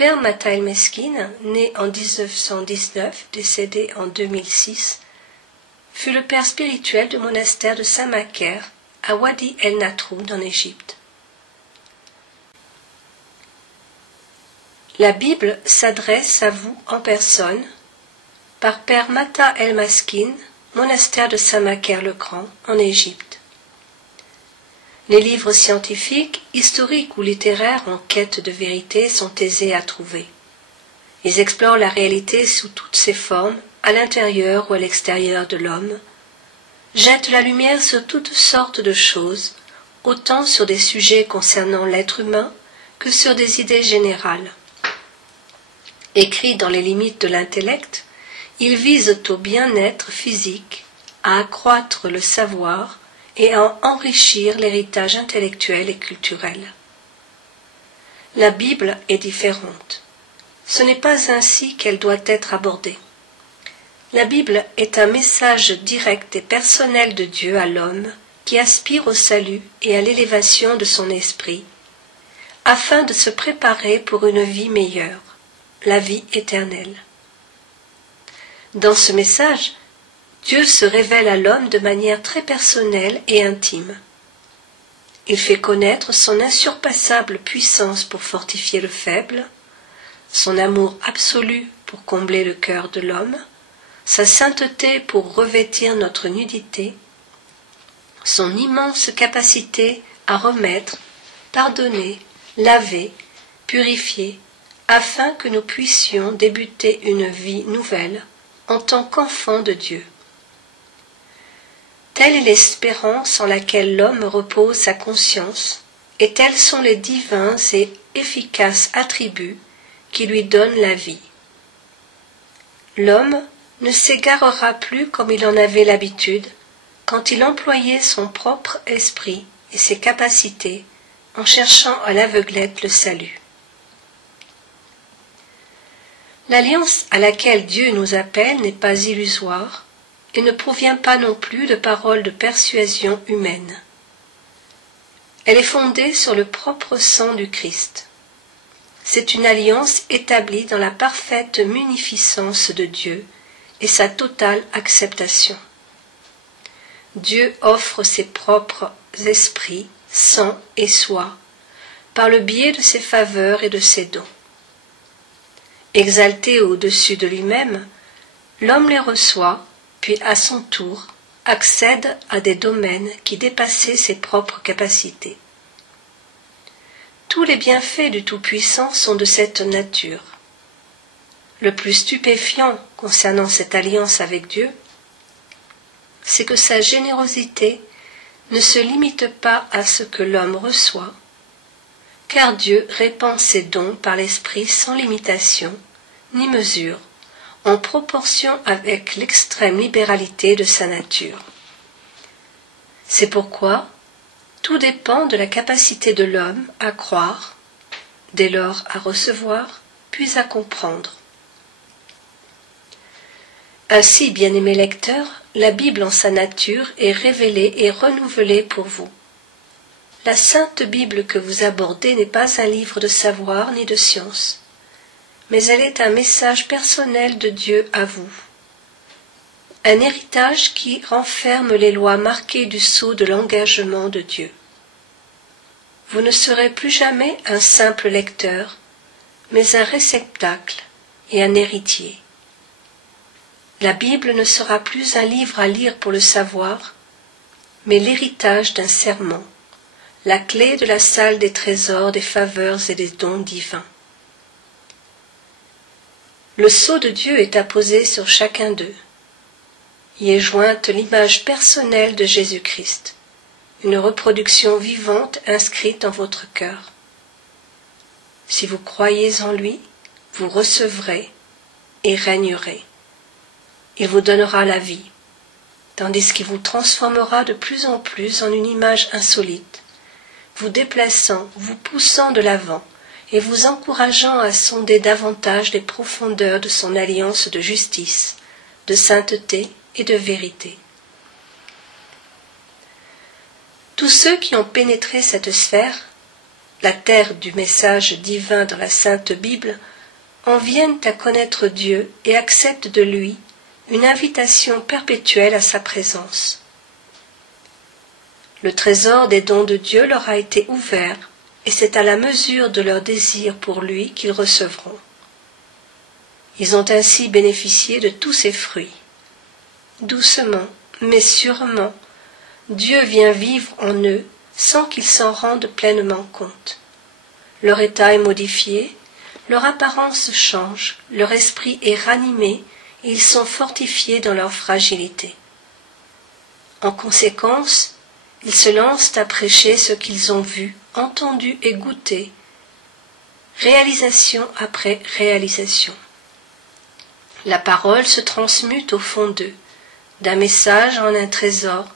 Père Matael Meskin, né en 1919, décédé en 2006, fut le père spirituel du monastère de Saint-Macaire à Wadi El Natroud en Égypte. La Bible s'adresse à vous en personne par Père Mata El Meskin, monastère de Saint-Macaire-le-Grand en Égypte. Les livres scientifiques, historiques ou littéraires en quête de vérité sont aisés à trouver. Ils explorent la réalité sous toutes ses formes, à l'intérieur ou à l'extérieur de l'homme, jettent la lumière sur toutes sortes de choses, autant sur des sujets concernant l'être humain que sur des idées générales. Écrits dans les limites de l'intellect, ils visent au bien-être physique, à accroître le savoir et à enrichir l'héritage intellectuel et culturel. La Bible est différente. Ce n'est pas ainsi qu'elle doit être abordée. La Bible est un message direct et personnel de Dieu à l'homme qui aspire au salut et à l'élévation de son esprit, afin de se préparer pour une vie meilleure, la vie éternelle. Dans ce message, Dieu se révèle à l'homme de manière très personnelle et intime. Il fait connaître son insurpassable puissance pour fortifier le faible, son amour absolu pour combler le cœur de l'homme, sa sainteté pour revêtir notre nudité, son immense capacité à remettre, pardonner, laver, purifier, afin que nous puissions débuter une vie nouvelle en tant qu'enfants de Dieu. Telle est l'espérance en laquelle l'homme repose sa conscience, et tels sont les divins et efficaces attributs qui lui donnent la vie. L'homme ne s'égarera plus comme il en avait l'habitude quand il employait son propre esprit et ses capacités en cherchant à l'aveuglette le salut. L'alliance à laquelle Dieu nous appelle n'est pas illusoire et ne provient pas non plus de paroles de persuasion humaine. Elle est fondée sur le propre sang du Christ. C'est une alliance établie dans la parfaite munificence de Dieu et sa totale acceptation. Dieu offre ses propres esprits, sang et soi, par le biais de ses faveurs et de ses dons. Exalté au-dessus de lui-même, l'homme les reçoit, puis à son tour accède à des domaines qui dépassaient ses propres capacités. Tous les bienfaits du Tout-Puissant sont de cette nature. Le plus stupéfiant concernant cette alliance avec Dieu, c'est que sa générosité ne se limite pas à ce que l'homme reçoit, car Dieu répand ses dons par l'Esprit sans limitation ni mesure, en proportion avec l'extrême libéralité de sa nature. C'est pourquoi tout dépend de la capacité de l'homme à croire, dès lors à recevoir, puis à comprendre. Ainsi, bien-aimés lecteurs, la Bible en sa nature est révélée et renouvelée pour vous. La Sainte Bible que vous abordez n'est pas un livre de savoir ni de science, mais elle est un message personnel de Dieu à vous. Un héritage qui renferme les lois marquées du sceau de l'engagement de Dieu. Vous ne serez plus jamais un simple lecteur, mais un réceptacle et un héritier. La Bible ne sera plus un livre à lire pour le savoir, mais l'héritage d'un serment, la clé de la salle des trésors, des faveurs et des dons divins. Le sceau de Dieu est apposé sur chacun d'eux. Y est jointe l'image personnelle de Jésus-Christ, une reproduction vivante inscrite dans votre cœur. Si vous croyez en lui, vous recevrez et régnerez. Il vous donnera la vie, tandis qu'il vous transformera de plus en plus en une image insolite, vous déplaçant, vous poussant de l'avant et vous encourageant à sonder davantage les profondeurs de son alliance de justice, de sainteté et de vérité. Tous ceux qui ont pénétré cette sphère la terre du message divin dans la Sainte Bible, en viennent à connaître Dieu et acceptent de lui une invitation perpétuelle à sa présence. Le trésor des dons de Dieu leur a été ouvert, et c'est à la mesure de leur désir pour lui qu'ils recevront. Ils ont ainsi bénéficié de tous ses fruits. Doucement, mais sûrement, Dieu vient vivre en eux sans qu'ils s'en rendent pleinement compte. Leur état est modifié, leur apparence change, leur esprit est ranimé et ils sont fortifiés dans leur fragilité. En conséquence, ils se lancent à prêcher ce qu'ils ont vu, entendu et goûté, réalisation après réalisation. La parole se transmute au fond d'eux, d'un message en un trésor,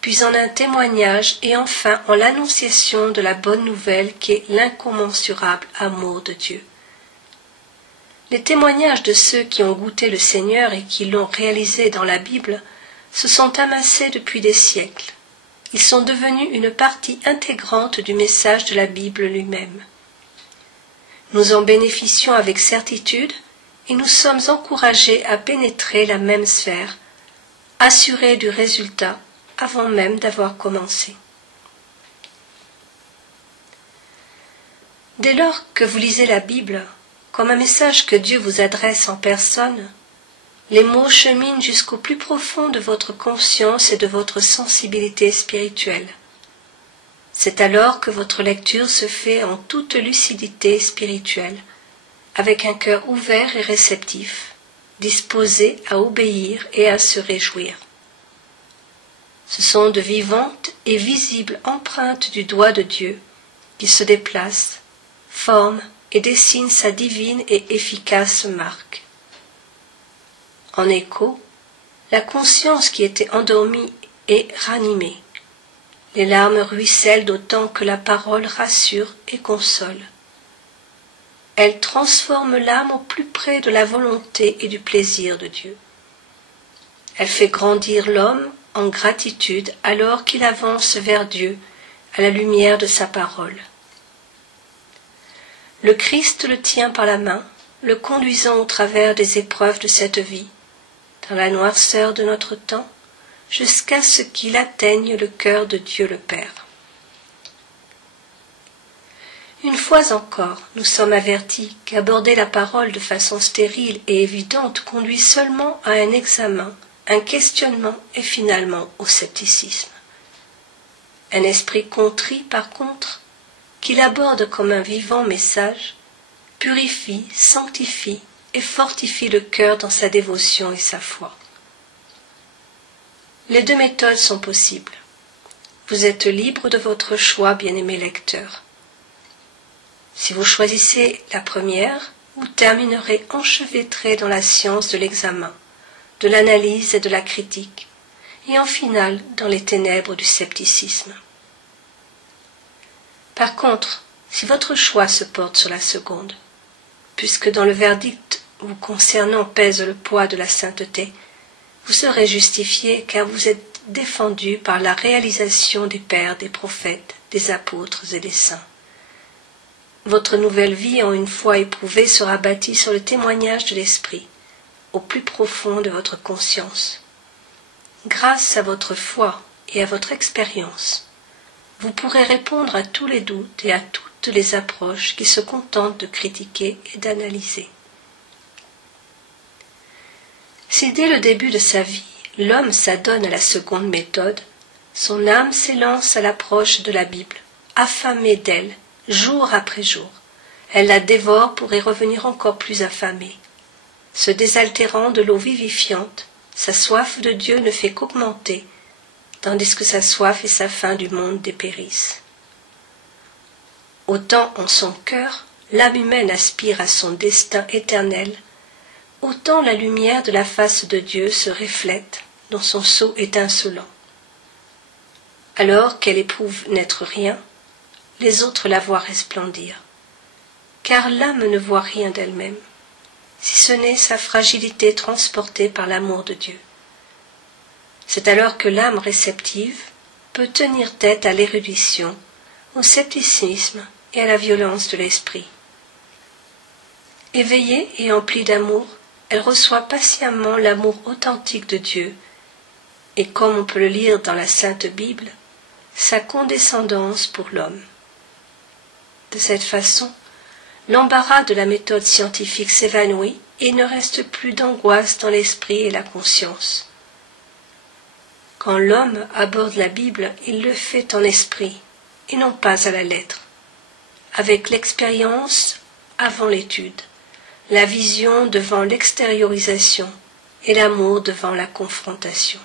puis en un témoignage et enfin en l'annonciation de la bonne nouvelle qui est l'incommensurable amour de Dieu. Les témoignages de ceux qui ont goûté le Seigneur et qui l'ont réalisé dans la Bible se sont amassés depuis des siècles. Ils sont devenus une partie intégrante du message de la Bible lui-même. Nous en bénéficions avec certitude et nous sommes encouragés à pénétrer la même sphère, assurés du résultat avant même d'avoir commencé. Dès lors que vous lisez la Bible, comme un message que Dieu vous adresse en personne, les mots cheminent jusqu'au plus profond de votre conscience et de votre sensibilité spirituelle. C'est alors que votre lecture se fait en toute lucidité spirituelle, avec un cœur ouvert et réceptif, disposé à obéir et à se réjouir. Ce sont de vivantes et visibles empreintes du doigt de Dieu qui se déplacent, forment et dessinent sa divine et efficace marque. En écho, la conscience qui était endormie est ranimée. Les larmes ruissellent d'autant que la parole rassure et console. Elle transforme l'âme au plus près de la volonté et du plaisir de Dieu. Elle fait grandir l'homme en gratitude alors qu'il avance vers Dieu à la lumière de sa parole. Le Christ le tient par la main, le conduisant au travers des épreuves de cette vie, dans la noirceur de notre temps, jusqu'à ce qu'il atteigne le cœur de Dieu le Père. Une fois encore, nous sommes avertis qu'aborder la parole de façon stérile et évidente conduit seulement à un examen, un questionnement et finalement au scepticisme. Un esprit contrit, par contre, qui l'aborde comme un vivant message, purifie, sanctifie et fortifie le cœur dans sa dévotion et sa foi. Les deux méthodes sont possibles. Vous êtes libre de votre choix, bien-aimé lecteur. Si vous choisissez la première, vous terminerez enchevêtré dans la science de l'examen, de l'analyse et de la critique, et en finale dans les ténèbres du scepticisme. Par contre, si votre choix se porte sur la seconde, puisque dans le verdict vous concernant pèse le poids de la sainteté, vous serez justifié car vous êtes défendu par la réalisation des pères, des prophètes, des apôtres et des saints. Votre nouvelle vie en une foi éprouvée sera bâtie sur le témoignage de l'Esprit, au plus profond de votre conscience. Grâce à votre foi et à votre expérience, vous pourrez répondre à tous les doutes et à toutes les approches qui se contentent de critiquer et d'analyser. Si dès le début de sa vie, l'homme s'adonne à la seconde méthode, son âme s'élance à l'approche de la Bible, affamée d'elle, jour après jour. Elle la dévore pour y revenir encore plus affamée. Se désaltérant de l'eau vivifiante, sa soif de Dieu ne fait qu'augmenter, tandis que sa soif et sa faim du monde dépérissent. Autant en son cœur, l'âme humaine aspire à son destin éternel, autant la lumière de la face de Dieu se reflète dans son sceau étincelant. Alors qu'elle éprouve n'être rien, les autres la voient resplendir, car l'âme ne voit rien d'elle-même, si ce n'est sa fragilité transportée par l'amour de Dieu. C'est alors que l'âme réceptive peut tenir tête à l'érudition, au scepticisme et à la violence de l'esprit. Éveillée et emplie d'amour, elle reçoit patiemment l'amour authentique de Dieu, et comme on peut le lire dans la Sainte Bible, sa condescendance pour l'homme. De cette façon, l'embarras de la méthode scientifique s'évanouit et il ne reste plus d'angoisse dans l'esprit et la conscience. Quand l'homme aborde la Bible, il le fait en esprit, et non pas à la lettre, avec l'expérience avant l'étude, la vision devant l'extériorisation et l'amour devant la confrontation.